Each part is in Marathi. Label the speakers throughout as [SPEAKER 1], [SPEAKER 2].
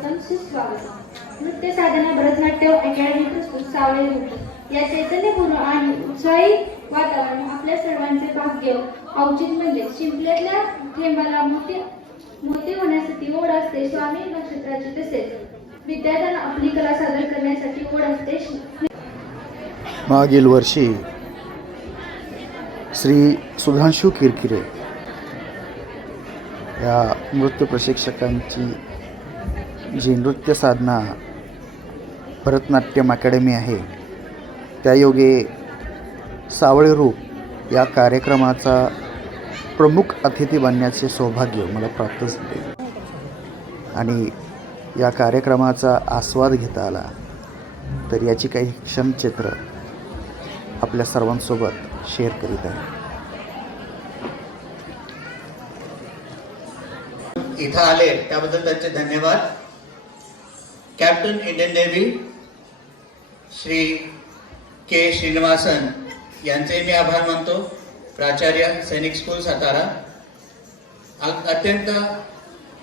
[SPEAKER 1] मनापासून सुस्वागत नृत्य साधना भरतनाट्य अकॅडमी प्रस्तुत सावळे रूप या चैतन्यपूर्ण आणि उत्साही वातावरण आपल्या सर्वांचे भाग्य औचित म्हणजे शिंपल्यातल्या थेंबाला मोती मोती होण्यासाठी ओढ असते स्वामी नक्षत्राची तसेच. विद्यार्थ्यांना आपली कला सादर करण्यासाठी ओढ असते.
[SPEAKER 2] मागील वर्षी श्री सुधांशू किरकिरे या नृत्य प्रशिक्षकांची जी नृत्य साधना भरतनाट्यम अकॅडमी आहे त्यायोगे सावळे रूप या कार्यक्रमाचा प्रमुख अतिथी बनण्याचे सौभाग्य मला प्राप्त झाले. आणि या कार्यक्रमाचा आस्वाद घेता आला तर याची काही क्षणचित्र आपल्या सर्वांसोबत शेअर करीत आहे.
[SPEAKER 3] इथं आले त्याबद्दल त्यांचे धन्यवाद. Captain Indian navy Shri K Srinivasan यांचे मी आभार मानतो. प्राचार्य सैनिक स्कूल सातारा. अत्यंत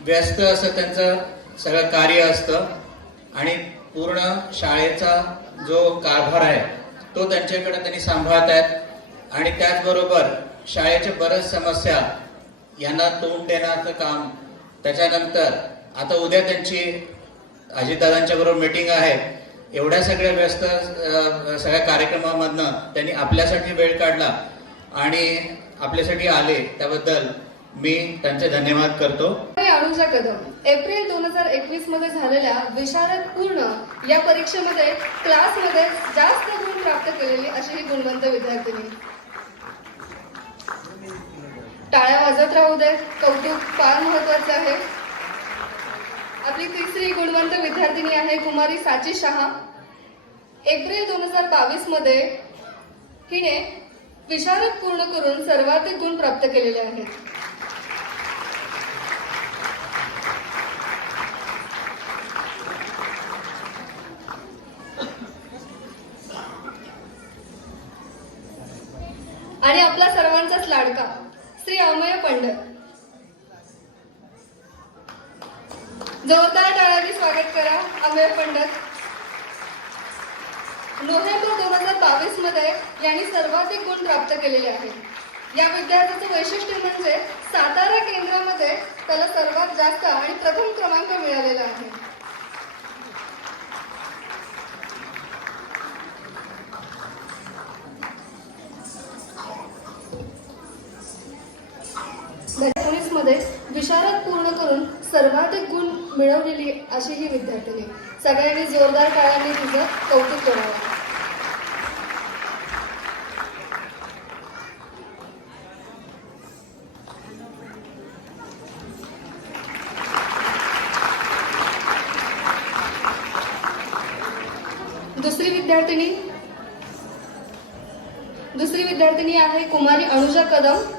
[SPEAKER 3] व्यस्त असं त्यांचं सगळं कार्य असतं आणि पूर्ण शाळेचा जो कारभार आहे तो त्यांच्याकडे त्यांनी सांभाळत आहेत. आणि त्याचबरोबर शाळेच्या बऱ्याच समस्या यांना तोंड देण्याचं काम त्याच्यानंतर आता उद्या त्यांची अजितदादांच्या बरोबर मीटिंग आहे. एवढ्या सगळ्या व्यस्त सगळ्या कार्यक्रमामधनं त्यांनी आपल्यासाठी वेळ काढला आणि आपल्यासाठी आले त्याबद्दल मी त्यांचे धन्यवाद करतो.
[SPEAKER 4] अनुजा कदम. एप्रिल दोन हजार एकवीसमध्ये झालेल्या विशारद पूर्ण या परीक्षेमध्ये क्लासमध्ये जास्त गुण प्राप्त केलेली अशी ही गुणवंत विद्यार्थिनी. टाळ्या वाजत राहू दे कौतुक फार महत्त्वाचे आहे. आपली तिसरी गुणवंत विद्यार्थिनी आहे कुमारी साची शहा. एप्रिल दोन हजार बावीसमध्ये हिने विशारद पूर्ण करून सर्वाधिक गुण प्राप्त केलेले आहेत आणि आपला सर्वांचाच लाडका श्री अमय पंडित जोरदार टाळ्यांनी स्वागत करा अमय पंडित नोव्हेंबर दोन हजार बावीसमध्ये यांनी सर्वाधिक गुण प्राप्त केलेले आहेत या विद्यार्थ्याचं वैशिष्ट्य म्हणजे सातारा केंद्रामध्ये त्याला सर्वात जास्त आणि प्रथम क्रमांक मिळालेला आहे एकोणीस मध्ये विशारद पूर्ण करून सर्वाधिक गुण मिळवलेली अशी ही विद्यार्थिनी. सगळ्यांनी जोरदार काळाने तिचं कौतुक करावं. दुसरी विद्यार्थिनी दुसरी विद्यार्थिनी आहे कुमारी अनुजा कदम.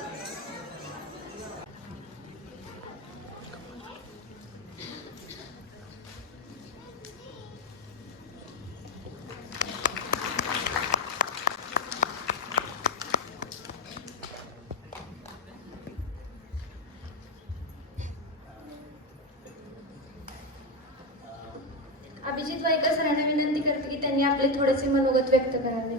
[SPEAKER 1] अभिजित वायकर सरांना विनंती करते की त्यांनी आपले थोडेसे मनोगत व्यक्त करावे.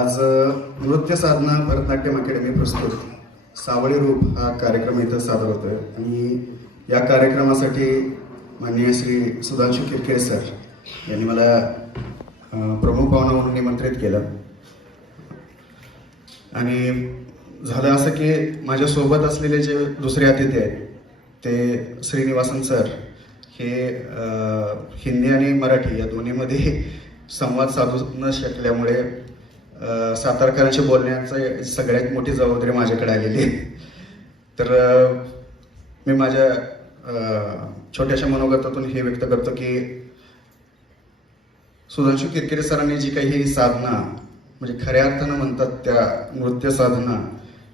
[SPEAKER 2] आज नृत्य साधना भरतनाट्यम अकॅडमी प्रस्तुत. सावळी रूप हा कार्यक्रम इथं सादर होतोय. आणि या कार्यक्रमासाठी माननीय श्री सुधांशु किरकिरे सर यांनी मला प्रमुख पाहुणा म्हणून निमंत्रित केलं. आणि झालं असं की माझ्यासोबत असलेले जे दुसरे अतिथी आहेत ते श्रीनिवासन सर हे हिंदी आणि मराठी या दोन्हीमध्ये संवाद साधू न शकल्यामुळे सातारकरांशी बोलण्याचं सगळ्यात मोठी जबाबदारी माझ्याकडे आलेली आहे. तर मी माझ्या छोट्याशा मनोगतातून हे व्यक्त करतो की सुधांशू किरकिरे सरांनी जी काही ही साधना म्हणजे खऱ्या अर्थानं म्हणतात त्या नृत्य साधना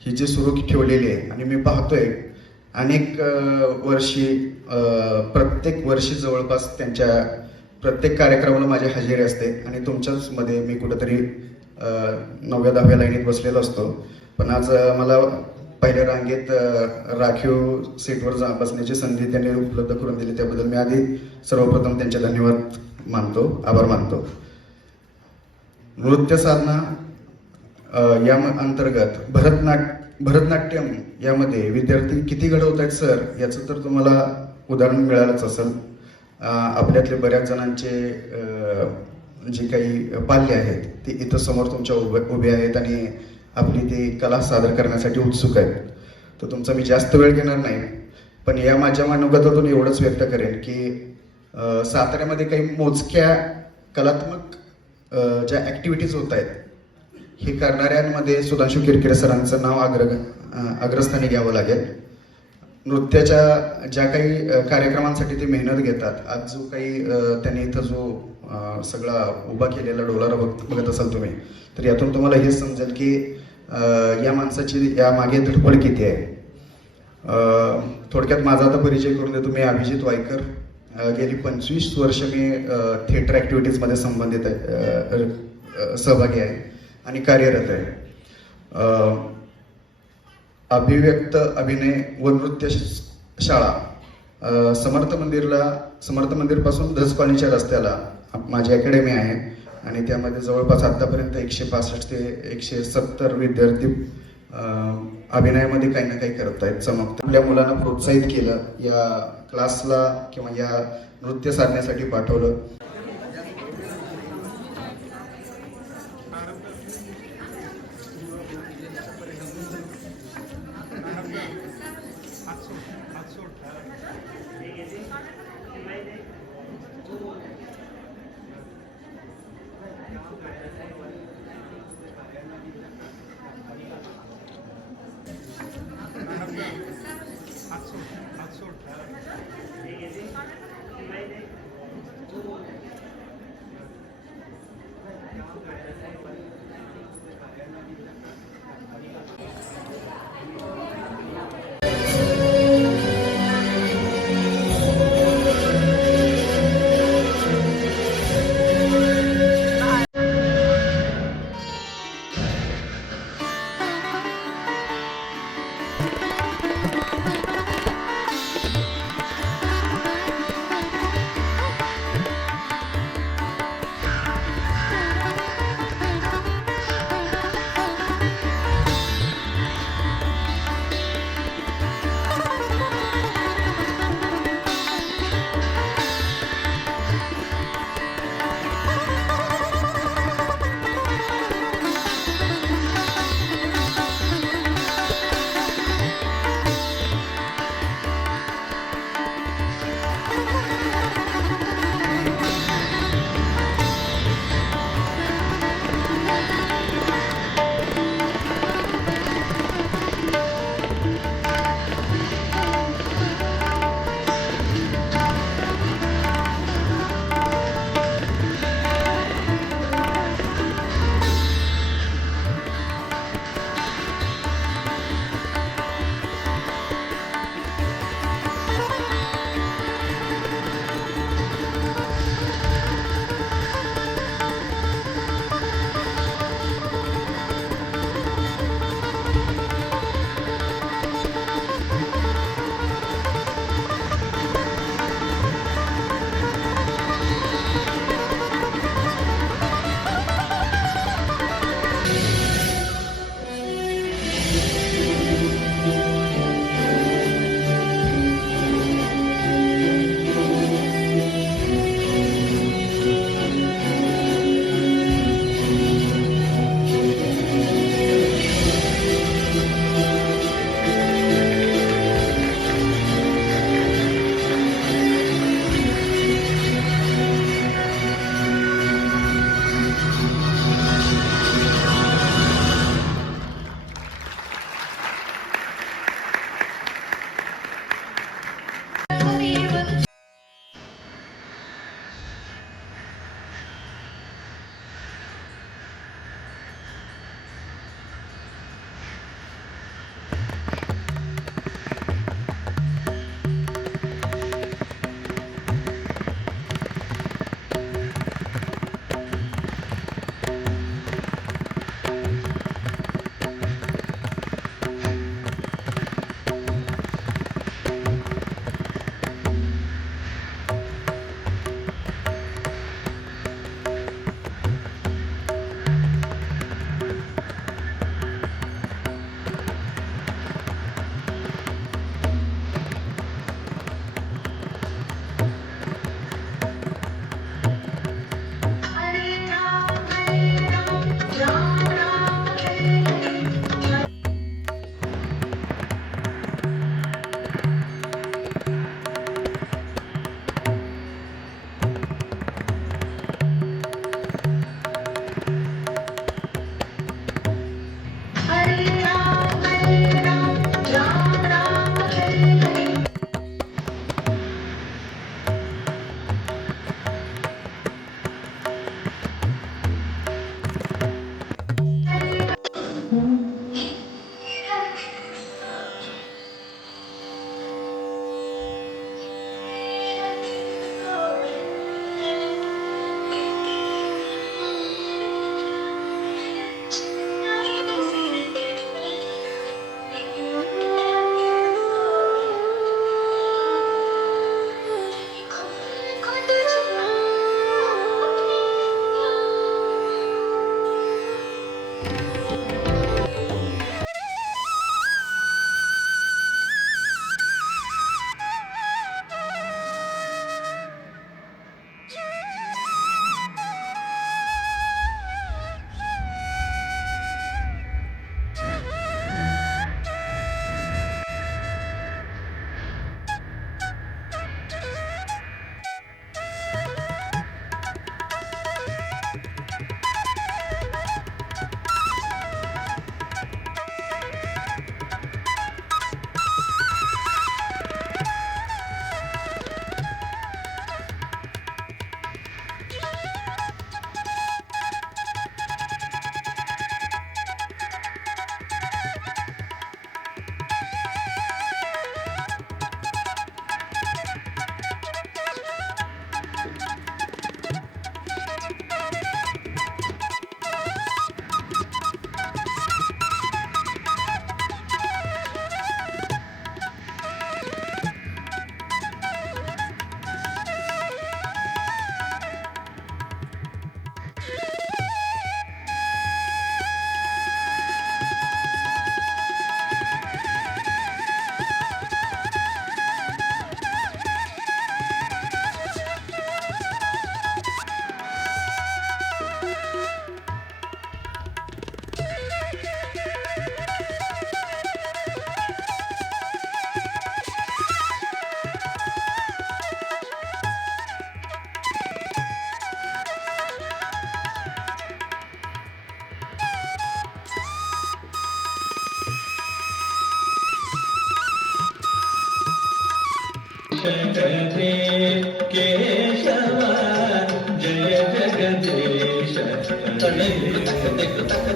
[SPEAKER 2] ही जी सुरू ठेवलेली आहे आणि मी पाहतोय अनेक वर्षी प्रत्येक वर्षी जवळपास त्यांच्या प्रत्येक कार्यक्रमाला माझी हजेरी असते. आणि तुमच्याच मध्ये मी कुठेतरी नवव्या दहाव्या लाईनीत बसलेलो असतो. पण आज मला पहिल्या रांगेत राखीव सीटवर जा बसण्याची संधी त्यांनी उपलब्ध करून दिली. त्याबद्दल मी आधी सर्वप्रथम त्यांचे धन्यवाद मानतो आभार मानतो. नृत्य साधना या अंतर्गत भरतनाट्य भरतनाट्यम यामध्ये विद्यार्थी किती घडवत आहेत सर? याचं तर तुम्हाला उदाहरण मिळालंच असेल. आपल्यातले बऱ्याच जणांचे जे काही पाल्य आहेत ते इथं समोर तुमच्या उभे उभे आहेत आणि आपली ती कला सादर करण्यासाठी उत्सुक आहेत. तर तुमचा मी जास्त वेळ घेणार नाही पण या माझ्या मनोगतातून एवढंच व्यक्त करेन की साताऱ्यामध्ये काही मोजक्या कलात्मक ज्या ॲक्टिव्हिटीज होत आहेत हे करणाऱ्यांमध्ये सुधांशू किरकिरे सरांचं नाव अग्र अग्रस्थानी घ्यावं लागेल. नृत्याच्या ज्या काही कार्यक्रमांसाठी ते मेहनत घेतात आज जो काही त्यांनी इथं जो सगळा उभा केलेला डोलारा बघ बघत असाल तुम्ही तर यातून तुम्हाला हे समजेल की या माणसाची या मागे धडपड किती आहे. थोडक्यात माझा आता परिचय करून देतो मी अभिजित वायकर. गेली पंचवीस वर्ष मी थिएटर ॲक्टिव्हिटीजमध्ये संबंधित आहे सहभागी आहे आणि कार्यरत आहे. अभिव्यक्त अभिनय व नृत्य शाळा समर्थ मंदिरला समर्थ मंदिरपासून धस कॉलनीच्या रस्त्याला माझी अकॅडमी आहे आणि त्यामध्ये जवळपास आतापर्यंत एकशे पासष्ट ते एकशे सत्तर विद्यार्थी अभिनयामध्ये काही ना काही करत आहेत चमकत आपल्या मुलांना प्रोत्साहित केलं या क्लासला किंवा या नृत्य साधण्यासाठी पाठवलं.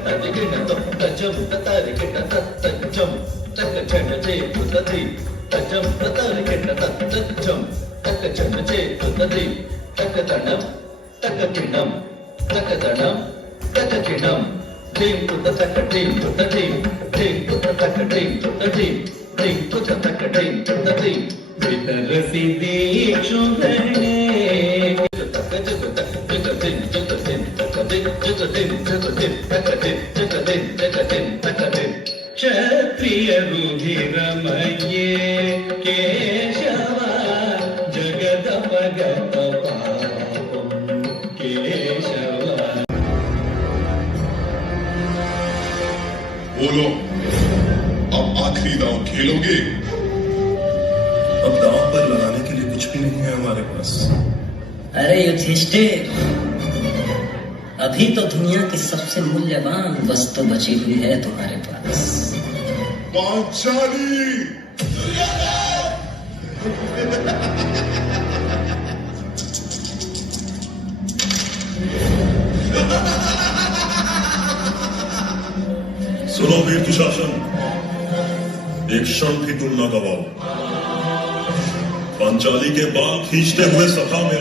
[SPEAKER 5] తగిన తజం తరిగిన తజం తక చెడ చేతున్నది తజం తరిగిన తజం తక చెడ చేతున్నది తక తడం తక కిణం తక తడం తక కిణం టీం తుత తక టీం తుత టీం టీం తుత తక టీం తుత టీం టీం తుత తక టీం తుత టీం
[SPEAKER 6] వితరసి దీక్షుందనే
[SPEAKER 5] తక జగ
[SPEAKER 6] क्षत्रिय रुधिरमये केशवा जगदपगत केशवा
[SPEAKER 7] बोलो अब आखिरी दांव खेलोगे
[SPEAKER 8] अब दांव पर लगाने के लिए कुछ भी नहीं है हमारे पास
[SPEAKER 9] अरे युधिष्ठिर अभी तो दुनिया की सबसे मूल्यवान वस्तु बची हुई है तुम्हारे पास।
[SPEAKER 8] सुनो वीर दुशासन, एक क्षण भी तुम ना गवाओ। पांचाली के बाल खींचते हुए सभा में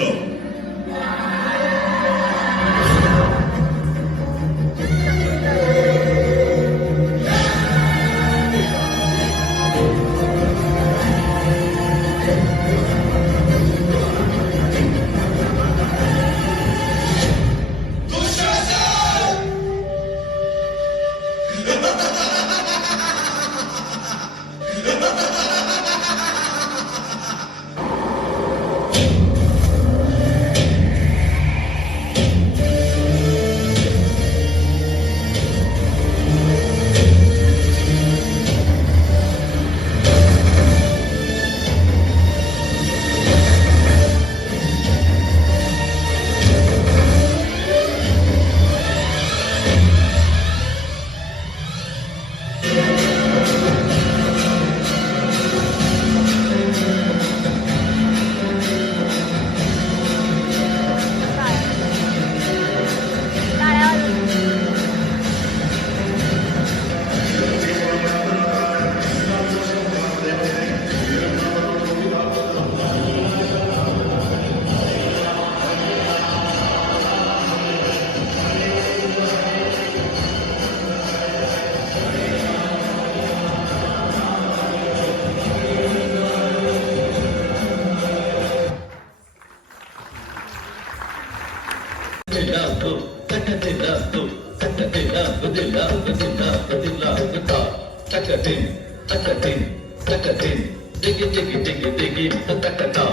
[SPEAKER 5] digi digi digi digi ta ta ta ta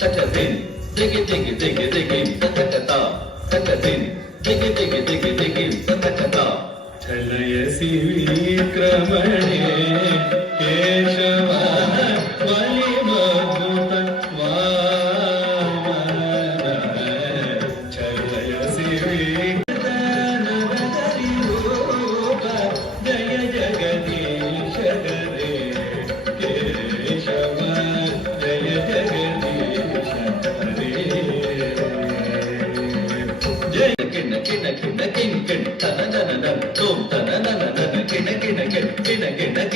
[SPEAKER 5] ta ta din digi digi digi digi ta ta ta ta ta ta din digi digi digi digi ta ta ta ta
[SPEAKER 6] ಚಲಯಸಿ ವಿಕ್ರಮಣೆ Keshava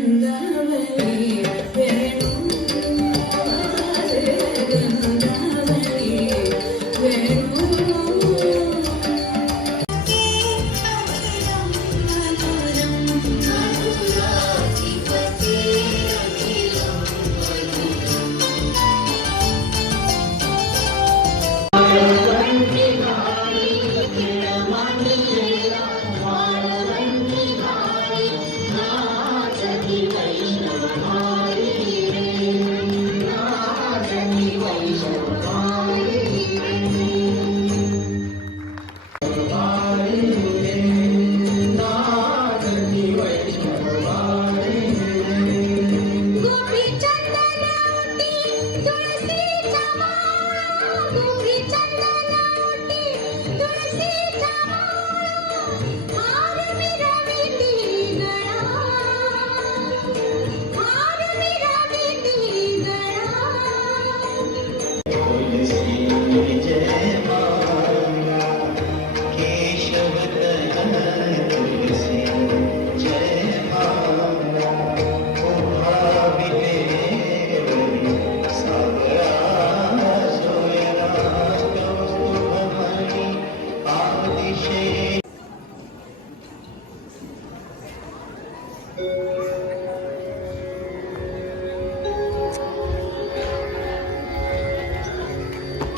[SPEAKER 10] செந்தவனே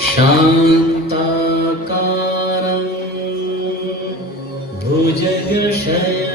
[SPEAKER 3] शान्ताकारं भुजगशयनं